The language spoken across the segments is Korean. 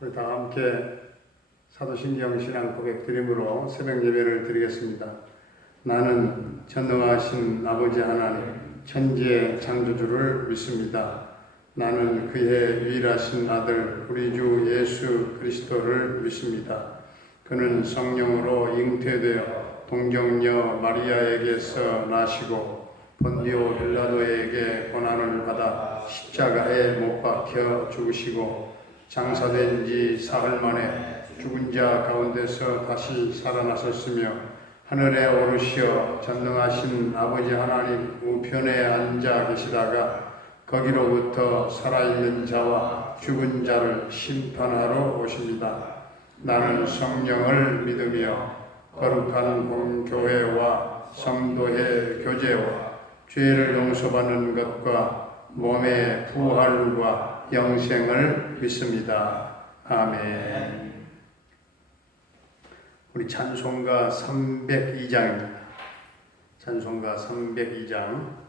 우리 다 함께 사도신경 신앙 고백 드림으로 새벽 예배를 드리겠습니다. 나는 전능하신 아버지 하나님 천지의 창조주를 믿습니다. 나는 그의 유일하신 아들 우리 주 예수 그리스도를 믿습니다. 그는 성령으로 잉태되어 동정녀 마리아에게서 나시고 본디오 빌라도에게 고난을 받아 십자가에 못 박혀 죽으시고 장사된 지 사흘 만에 죽은 자 가운데서 다시 살아나셨으며 하늘에 오르시어 전능하신 아버지 하나님 우편에 앉아 계시다가 거기로부터 살아있는 자와 죽은 자를 심판하러 오십니다. 나는 성령을 믿으며 거룩한 공교회와 성도의 교제와 죄를 용서받는 것과 몸의 부활과 영생을 믿습니다. 아멘. 우리 찬송가 302장입니다. 찬송가 302장.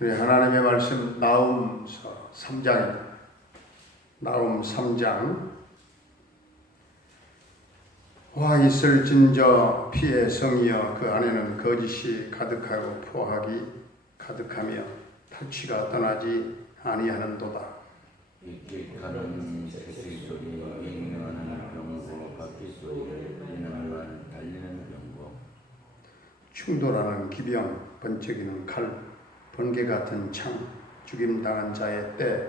우리 하나님의 말씀 나훔서 3장입니다. 나훔 3장. 화 있을진저 피의 성이여 그 안에는 거짓이 가득하고 포악이 가득하며 탈취가 떠나지 아니하는도다. 익직하는 새끼 소리 윙윙하는 병고 바퀴 소리를 들리는 말 달리는 병고 충돌하는 기병 번쩍이는 칼 번개 같은 창 죽임당한 자의 때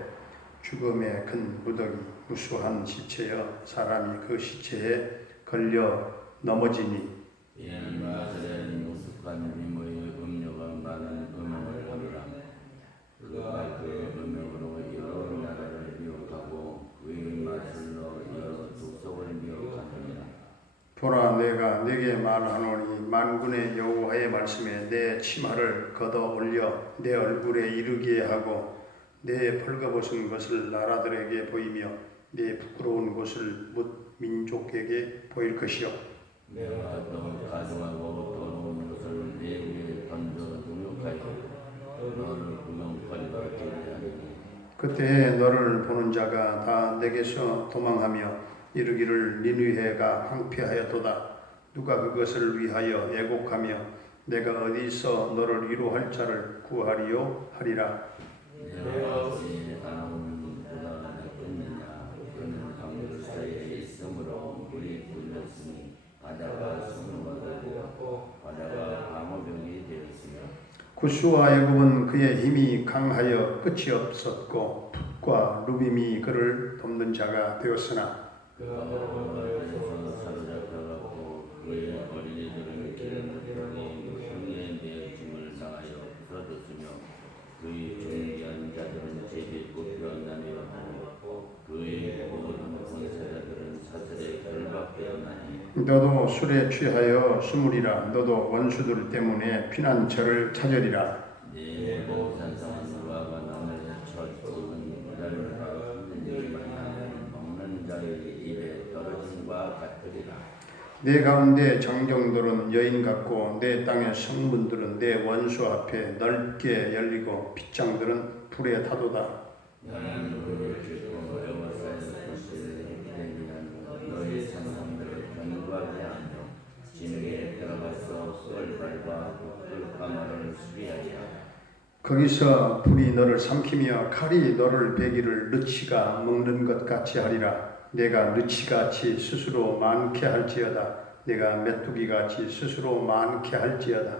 죽음의 큰 무더기 무수한 시체여 사람이 그 시체에 걸려 넘어지니 이는 나사렛 능숙한 미모의 음료가 많은 음행을 하더라. 그가 그 음행으로 여러 나라를 미혹하고 그의 마술로 여러 족속을 미혹하느니라. 보라, 내가 네게 말하노니 만군의 여호와의 말씀에 내 치마를 걷어 올려 내 얼굴에 이르게 하고 내 벌거벗은 것을 나라들에게 보이며 내 부끄러운 것을 뭇 민족에게 보일 것이요. 내가 또 가증하고 더러운 것을 내 위에 던져 능욕하여 너를 구명거리가 되게 하리니 그때에 너를 보는 자가 다 내게서 도망하며 이르기를 니느웨가 황폐하였도다. 누가 그것을 위하여 애곡하며 내가 어디서 너를 위로할 자를 구하리요 하리라. 내가 어찌 아나운보다 나쁘느냐. 그는 강물 사이에 있으므로 물이 뚫렸으니 바다가 숨을 거두고 바다가 암호병이 되었으며 구스와 애굽은 그의 힘이 강하여 끝이 없었고 풋과 루빔이 그를 돕는 자가 되었으나 그가 어디서 사로잡혀갖고 그의 어린이들을 기름을 부르고 형의 내줌을 당하여 부서졌으며 그의 존귀한 자들은 제비 뽑혀나며 그의 모든 권세자들은 사슬에 결박되었나니 너도 술에 취하여 수물이라. 너도 원수들 때문에 피난처를 찾으리라. 내 모산상은 누가가 남을 쳐 죽은 무다를 흔들기만 하는 먹는 자의 입에 떨어짐과 같으리라. 내 가운데 장정들은 여인 같고 내 땅의 성문들은 내 원수 앞에 넓게 열리고 빗장들은 불에 타도다. 나는 너를 듣고 에워싸여 불씨를 기대미는 너의 산성들을 견고하게 하며 진흙에 들어가서 썰 밟아 흙가마를 수리하리라. 거기서 불이 너를 삼키며 칼이 너를 베기를 느치가 먹는 것 같이 하리라. 내가 느치같이 스스로 많게 할지어다. 내가 메뚜기같이 스스로 많게 할지어다.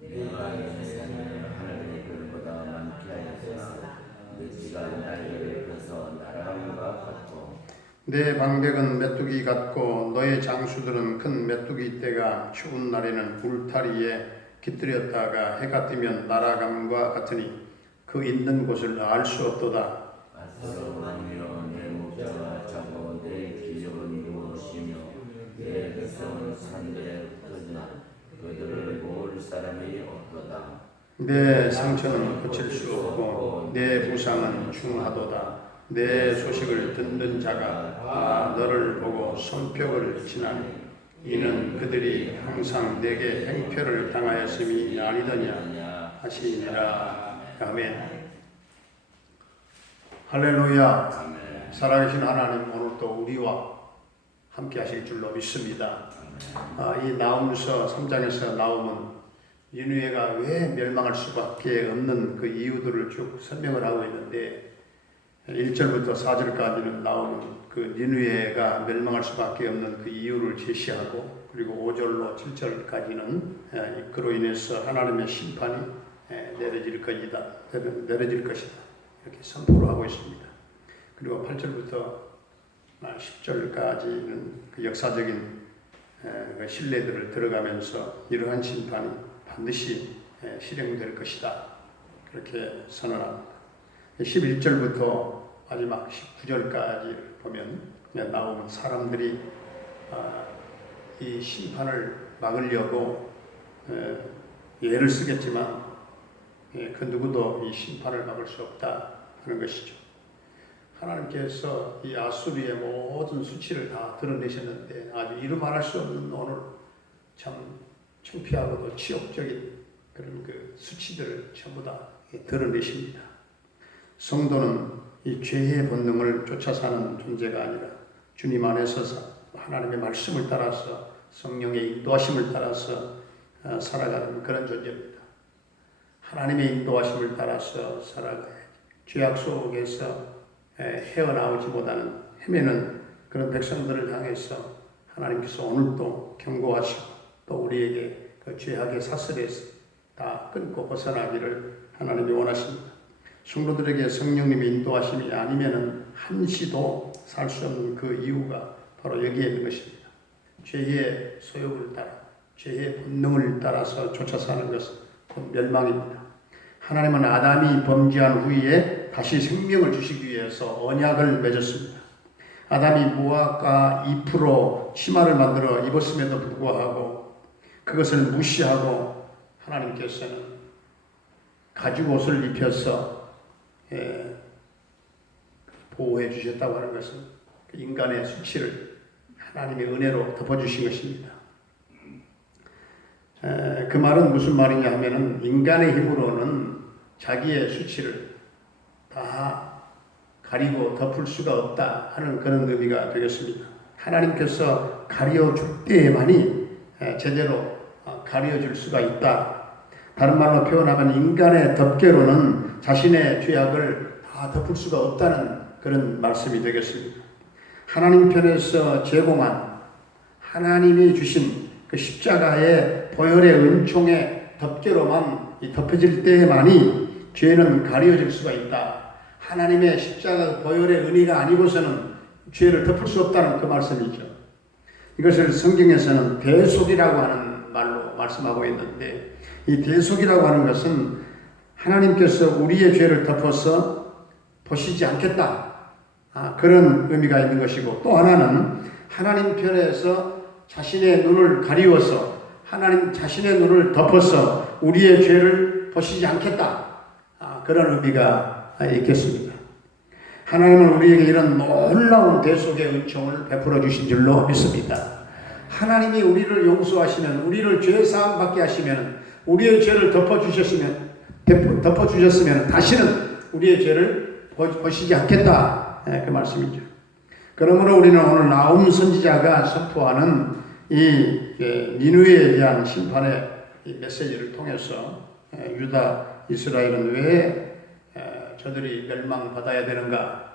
내가 내 산을 하늘의 별보다 많게 하였으나 느치가 날개를 펴서 날아감과 같고 내 방백은 메뚜기 같고 너의 장수들은 큰 메뚜기 떼가 추운 날에는 울타리에 깃들였다가 해가 뜨면 날아감과 같으니 그 있는 곳을 알 수 없도다. 아스러우며 내 목자가 자고 내 기적은 무엇이며 내 백성은 산들에 흩어지나 그들을 모을 사람이 없도다. 내 상처는 고칠 수 없고 내 부상은 중하도다. 내 소식을 듣는 자가 너를 보고 손뼉을 치나니 이는 그들이 항상 내게 행패를 당하였음이 아니더냐 하시니라. 아멘. 할렐루야. 살아계신 하나님, 오늘도 우리와 함께 하실 줄로 믿습니다. 이 나움서 3장에서 나오면 니느웨가 왜 멸망할 수밖에 없는 그 이유들을 쭉 설명을 하고 있는데 1절부터 4절까지는 나오면 그 니느웨가 멸망할 수밖에 없는 그 이유를 제시하고 그리고 5절로 7절까지는 그로 인해서 하나님의 심판이 내려질 것이다. 이렇게 선포를 하고 있습니다. 그리고 8절부터 10절까지는 그 역사적인 그 신뢰들을 들어가면서 이러한 심판이 반드시 실행될 것이다. 그렇게 선언합니다. 11절부터 마지막 19절까지 보면 나오는 사람들이 이 심판을 막으려고 예를 쓰겠지만 그 누구도 이 심판을 막을 수 없다 하는 것이죠. 하나님께서 이 아수르의 모든 수치를 다 드러내셨는데 아주 이루 말할 수 없는 오늘 참 창피하고도 치욕적인 그런 그 수치들을 전부 다 드러내십니다. 성도는 이 죄의 본능을 쫓아 사는 존재가 아니라 주님 안에서 하나님의 말씀을 따라서 성령의 인도하심을 따라서 살아가는 그런 존재입니다. 하나님의 인도하심을 따라서 살아가야 죄악 속에서 헤어나오지 못하는 헤매는 그런 백성들을 향해서 하나님께서 오늘도 경고하시고 또 우리에게 그 죄악의 사슬에서 다 끊고 벗어나기를 하나님이 원하십니다. 성도들에게 성령님의 인도하심이 아니면은 한시도 살 수 없는 그 이유가 바로 여기에 있는 것입니다. 죄의 소욕을 따라 죄의 본능을 따라서 쫓아 사는 것은 곧 멸망입니다. 하나님은 아담이 범죄한 후에 다시 생명을 주시기 위해서 언약을 맺었습니다. 아담이 무화과 잎으로 치마를 만들어 입었음에도 불구하고 그것을 무시하고 하나님께서는 가죽 옷을 입혀서 보호해 주셨다고 하는 것은 그 인간의 수치를 하나님의 은혜로 덮어주신 것입니다. 그 말은 무슨 말이냐 하면은 인간의 힘으로는 자기의 수치를 다 가리고 덮을 수가 없다 하는 그런 의미가 되겠습니다. 하나님께서 가려줄 때에만이 제대로 가려줄 수가 있다. 다른 말로 표현하면 인간의 덮개로는 자신의 죄악을 다 덮을 수가 없다는 그런 말씀이 되겠습니다. 하나님 편에서 제공한 하나님이 주신 그 십자가의 보혈의 은총의 덮개로만 덮여질 때만이 죄는 가려질 수가 있다. 하나님의 십자가 보혈의 은혜가 아니고서는 죄를 덮을 수 없다는 그 말씀이죠. 이것을 성경에서는 대속이라고 하는 말로 말씀하고 있는데, 이 대속이라고 하는 것은 하나님께서 우리의 죄를 덮어서 보시지 않겠다, 그런 의미가 있는 것이고, 또 하나는 하나님 편에서 자신의 눈을 가리워서 하나님 자신의 눈을 덮어서 우리의 죄를 보시지 않겠다, 그런 의미가 있겠습니다. 하나님은 우리에게 이런 놀라운 대속의 은총을 베풀어 주신 줄로 믿습니다. 하나님이 우리를 용서하시면, 우리를 죄사함 받게 하시면, 우리의 죄를 덮어주셨으면 다시는 우리의 죄를 보시지 않겠다, 그 말씀이죠. 그러므로 우리는 오늘 나움 선지자가 선포하는 이 니느웨에 대한 심판의 이 메시지를 통해서 유다 이스라엘은 왜 저들이 멸망받아야 되는가,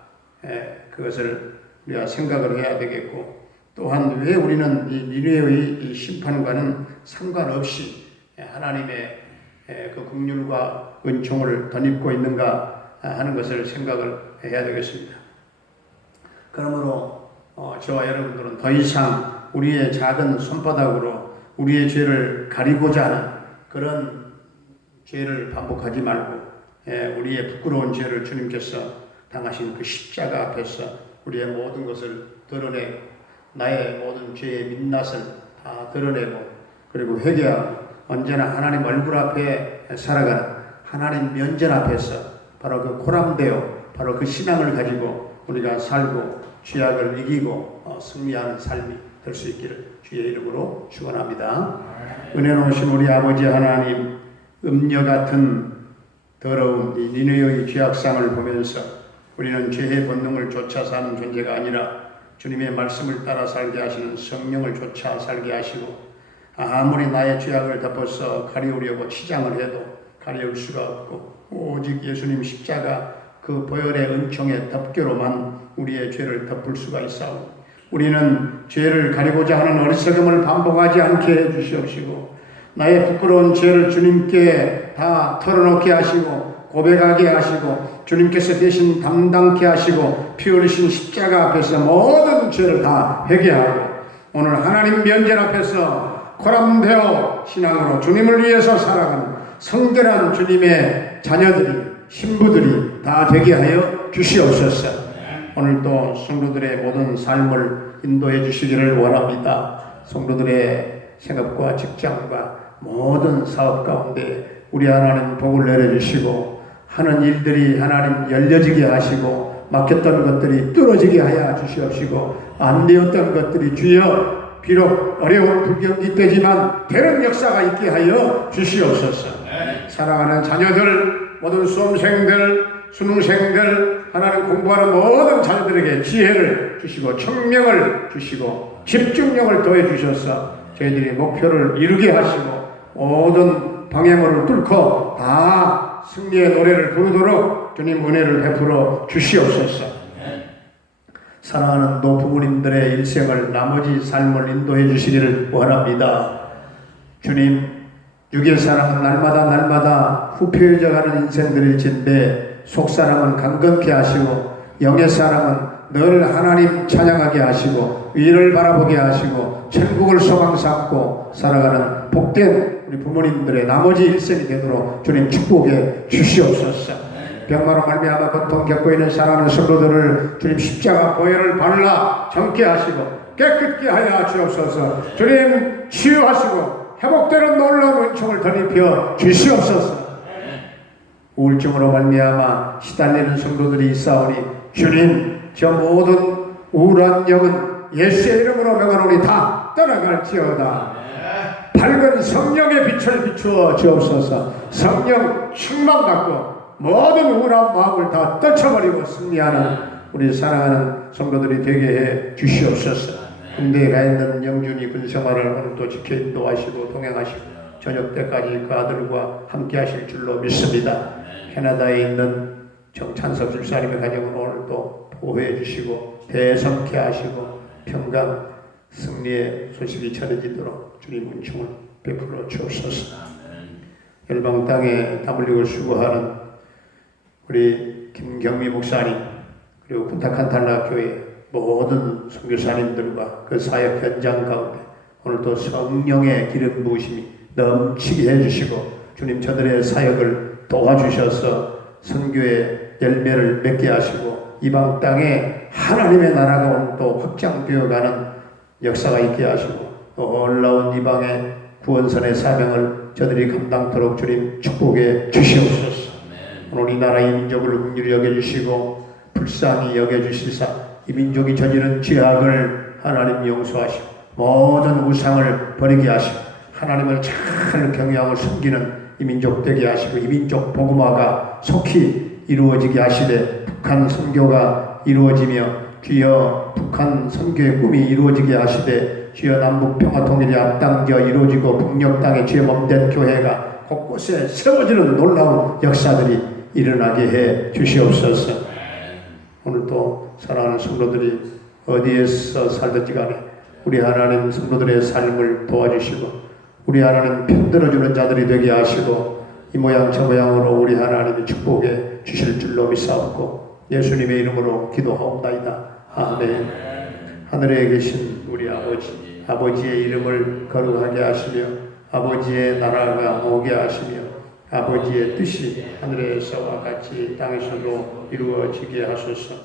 그것을 우리가 생각을 해야 되겠고, 또한 왜 우리는 이 니느웨의 이 심판과는 상관없이 하나님의 그 긍휼과 은총을 덧입고 있는가 하는 것을 생각을 해야 되겠습니다. 그러므로 저와 여러분들은 더 이상 우리의 작은 손바닥으로 우리의 죄를 가리고자 하는 그런 죄를 반복하지 말고, 우리의 부끄러운 죄를 주님께서 당하신 그 십자가 앞에서 우리의 모든 것을 드러내고, 나의 모든 죄의 민낯을 다 드러내고, 그리고 회개하고 언제나 하나님 얼굴 앞에 살아가는 하나님 면전 앞에서 바로 그 코람되어 바로 그 신앙을 가지고 우리가 살고 죄악을 이기고 승리하는 삶이 될 수 있기를 주의 이름으로 축원합니다. 은혜로우신 우리 아버지 하나님, 음녀 같은 더러운 이 니느웨의 죄악상을 보면서 우리는 죄의 본능을 쫓아 사는 존재가 아니라 주님의 말씀을 따라 살게 하시는 성령을 쫓아 살게 하시고, 아무리 나의 죄악을 덮어서 가리우려고 치장을 해도 가려울 수가 없고, 오직 예수님 십자가 그 보혈의 은총의 덮개로만 우리의 죄를 덮을 수가 있사오니, 우리는 죄를 가리고자 하는 어리석음을 반복하지 않게 해주시옵시고, 나의 부끄러운 죄를 주님께 다 털어놓게 하시고 고백하게 하시고, 주님께서 대신 담당케 하시고 피 흘리신 십자가 앞에서 모든 죄를 다 회개하고, 오늘 하나님 면전 앞에서 코람되어 신앙으로 주님을 위해서 살아가는 성결한 주님의 자녀들이, 신부들이 다 되게 하여 주시옵소서. 오늘도 성도들의 모든 삶을 인도해 주시기를 원합니다. 성도들의 생업과 직장과 모든 사업 가운데 우리 하나님 복을 내려주시고, 하는 일들이 하나님 열려지게 하시고, 막혔던 것들이 뚫어지게 하여 주시옵시고, 안 되었던 것들이 주여 비록 어려운 불경이 때지만 되는 역사가 있게 하여 주시옵소서. 사랑하는 자녀들, 모든 수험생들, 수능생들, 하나님 공부하는 모든 자녀들에게 지혜를 주시고 청명을 주시고 집중력을 더해 주셔서 저희들이 목표를 이루게 하시고, 모든 방해물을 뚫고 다 승리의 노래를 부르도록 주님 은혜를 베풀어 주시옵소서. 사랑하는 노부모님들의 일생을, 나머지 삶을 인도해 주시기를 원합니다. 주님, 육의 사랑은 날마다 후패해져 가는 인생들일진데, 속사랑은 강건케 하시고 영의 사랑은 늘 하나님 찬양하게 하시고 위를 바라보게 하시고 천국을 소망 삼고 살아가는 복된 우리 부모님들의 나머지 일생이 되도록 주님 축복해 주시옵소서. 병마로 말미암아 고통 겪고 있는 사랑하는 성도들을 주님 십자가 보혈을 발라 정케 하시고 깨끗게 하여 주옵소서. 주님 치유하시고 회복되는 놀라운 은총을 덧입혀 주시옵소서. 우울증으로 말미암아 시달리는 성도들이 있사오니 주님 저 모든 우울한 영은 예수의 이름으로 명하노니 다 떠나갈지어다. 밝은 성령의 빛을 비추어 주옵소서. 성령 충만받고 모든 우울한 마음을 다 떨쳐버리고 승리하는 우리 사랑하는 성도들이 되게 해 주시옵소서. 군대에 가 있는 영준이 군생활을 오늘도 지켜 인도하시고 동행하시고 저녁 때까지 그 아들과 함께 하실 줄로 믿습니다. 캐나다에 있는 정찬섭 집사님의 가정은 오늘도 보호해 주시고 대성케 하시고 평강 승리의 소식이 전해지도록 주님 은총을 베풀어 주옵소서. 열방 땅에 땀 흘리고 수고하는 우리 김경미 목사님 그리고 군타칸탈라 교회 모든 선교사님들과 그 사역 현장 가운데 오늘도 성령의 기름 부으심이 넘치게 해주시고 주님 저들의 사역을 도와주셔서 선교의 열매를 맺게 하시고 이방 땅에 하나님의 나라가 오늘도 확장되어가는 역사가 있게 하시고 놀라운 이방의 구원선의 사명을 저들이 감당토록 주님 축복해 주시옵소서. 오늘 이 나라의 민족을 긍휼히 여겨주시고 불쌍히 여겨주시사 이 민족이 저지른 죄악을 하나님 용서하시고 모든 우상을 버리게 하시고 하나님을 잘 경외하고 섬기는 이 민족 되게 하시고 이 민족 복음화가 속히 이루어지게 하시되 북한 선교가 이루어지며 주여 북한 선교의 꿈이 이루어지게 하시되 주여 남북 평화통일이 앞당겨 이루어지고 북녘 땅에 주여 몸된 교회가 곳곳에 세워지는 놀라운 역사들이 일어나게 해 주시옵소서. 오늘도 사랑하는 성도들이 어디에서 살든지 간에 우리 하나님 성도들의 삶을 도와주시고 우리 하나님 편들어주는 자들이 되게 하시고 이 모양 저 모양으로 우리 하나님이 축복해 주실 줄로 믿사옵고 예수님의 이름으로 기도하옵나이다. 아멘. 하늘에 계신 우리 아버지, 아버지의 이름을 거룩하게 하시며 아버지의 나라가 오게 하시며 아버지의 뜻이 하늘에서와 같이 땅에서도 이루어지게 하소서.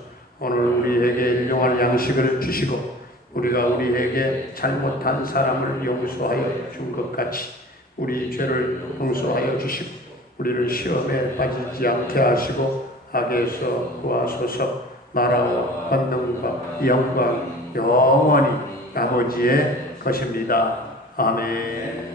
오늘 우리에게 일용할 양식을 주시고 우리가 우리에게 잘못한 사람을 용서하여 준 것 같이 우리 죄를 용서하여 주시고 우리를 시험에 빠지지 않게 하시고 악에서 구하소서. 나라와 권능과 영광 영원히 아버지의 것입니다. 아멘.